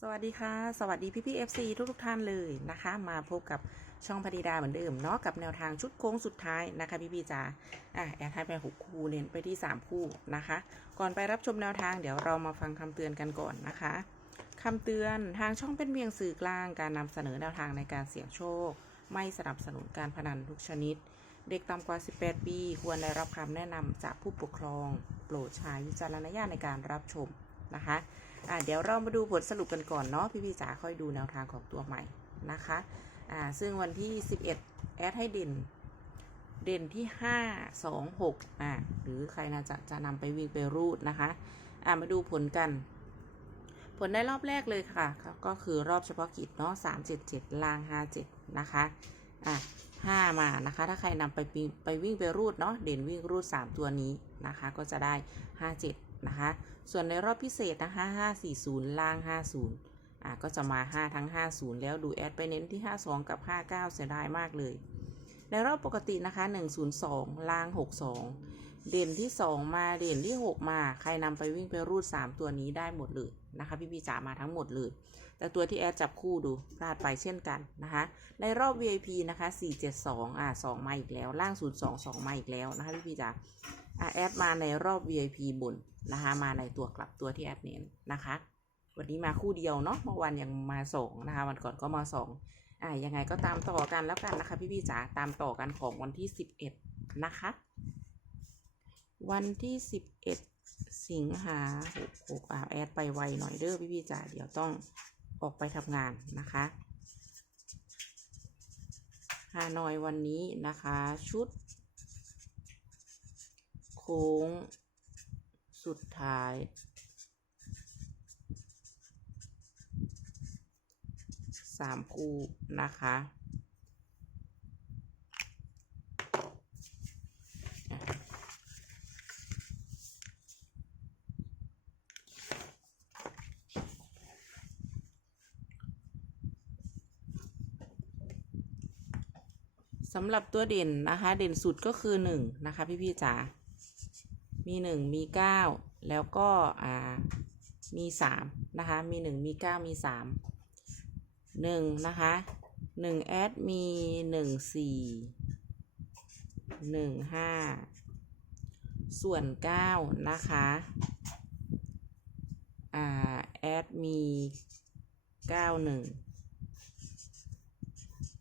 สวัสดีค่ะ สวัสดีพี่พี่เอฟซีทุกทุกท่านเลยนะคะ มาพบกับช่องพดีดาเหมือนเดิมเนาะกับแนวทางชุดโค้งสุดท้ายนะคะพี่พี่จ๋าอะแอดให้ไปหกคู่เน้นไปที่3คู่นะคะ ก่อนไปรับชมแนวทางเดี๋ยวเรามาฟังคำเตือนกันก่อนนะคะคำเตือนทางช่องเป็นเพียงสื่อกลางการนำเสนอแนวทางในการเสี่ยงโชค ไม่สนับสนุนการพนันทุกชนิด เด็กต่ำกว่า 18 ปี ควรได้รับคำแนะนำจากผู้ปกครอง โปรดใช้วิจารณญาณในการรับชมนะคะ อ่าเดี๋ยวเรามาดูผลสรุปกันก่อนเนาะพี่พี่จ๋าค่อยดูแนวทางของตัวใหม่นะคะอ่าซึ่งวันที่ 11 แอดให้เด่น เด่นที่ 5 2 6อ่าหรือใครนะจะจะนำไปวิ่งไปรูดนะคะอ่ามาดูผลกัน ผลได้รอบแรกเลยค่ะ ก็คือรอบเฉพาะกิจเนาะ377ลาง 57 นะคะอะ5มานะคะ ถ้าใครนำไปไปวิ่งไปรูดเนาะเด่นวิ่งรูด 3 ตัวนี้นะคะ ก็จะได้ 57 นะคะ ส่วนในรอบพิเศษนะคะ540 ล่าง 50 อ่าก็จะมา 5 ทั้ง 50 แล้วดูแอดไปเน้นที่ 52 กับ 59 เสียดายมากเลย ในรอบปกตินะคะ 102 ล่าง 62 เด่นที่ 2 มาเด่นที่ 6 มา ใครนำไปวิ่งไปรูด 3 ตัวนี้ได้หมดเลยนะคะพี่พี่จ๋ามาทั้งหมดเลย แต่ตัวที่แอดจับคู่ดูพลาดไปเช่นกันนะคะ ในรอบ VIP นะคะ 472 อ่า2มาอีกแล้ว ล่าง 02 2 มาอีกแล้วนะคะพี่พี่จ๋า แอดมาในรอบ VIP บนนะคะ มาในตัวกลับตัวที่แอดเน้นนะคะ วันนี้มาคู่เดียวเนาะ เมื่อวานยังมาสองนะคะ วันก่อนก็มาสองอะยังไงก็ตามต่อกันแล้วกันนะคะ พี่พี่จ๋า ตามต่อกันของวันที่11นะคะ วันที่11สิงหาหกอะแอดไปไวหน่อยเด้อพี่พี่จ๋า เดี๋ยวต้องออกไปทำงานนะคะฮานอยวันนี้นะคะชุด ค้ง สุดท้าย สามคู่นะคะสำหรับตัวเด่นนะคะ เด่นสุดก็คือหนึ่งนะคะ พี่ๆจ๋า มีหนึ่งมีเก้าแล้วก็อ่ามีสามนะคะมีหนึ่งมีเก้ามีสามหนึ่งนะคะหนึ่งแอดมีหนึ่งสี่หนึ่งห้าส่วนเก้านะคะอ่าแอดมีเก้าหนึ่ง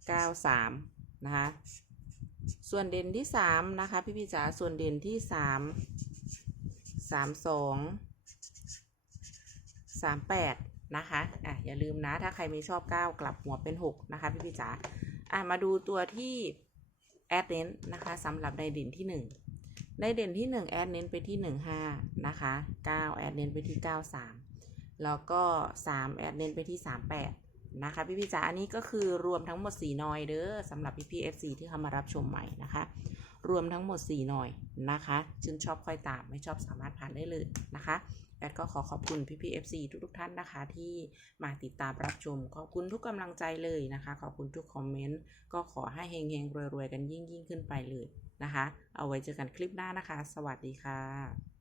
เก้าสามนะคะส่วนเด่นที่สามนะคะพี่พี่จ๋าส่วนเด่นที่สาม สามสองสามแปดนะคะอะอย่าลืมนะถ้าใครไม่ชอบเก้ากลับหัวเป็นหกนะคะพี่พี่จ๋าอะมาดูตัวที่แอดเน้นนะคะสำหรับในเด่นที่หนึ่งในเด่นที่หนึ่งแอดเน้นไปที่หนึ่งห้านะคะเก้าแอดเน้นไปที่เก้าสามแล้วก็สามแอดเน้นไปที่สามแปดนะคะพี่พี่จ๋าอันนี้ก็คือรวมทั้งหมด4นอยเด้อสำหรับพี่พี่ FC ที่เข้ามารับชมใหม่นะคะ รวมทั้งหมด 4 หน่อยนะคะชื่นชอบค่อยตาม ไม่ชอบสามารถผ่านได้เลยนะคะแอดก็ขอขอบคุณพี่พี่ FC ทุกๆท่านนะคะ ที่มาติดตามรับชม ขอบคุณทุกกำลังใจเลยนะคะ ขอบคุณทุกคอมเมนต์ ก็ขอให้เฮงๆรวยๆกันยิ่งๆ ขึ้นไปเลยนะคะ เอาไว้เจอกันคลิปหน้านะคะ สวัสดีค่ะ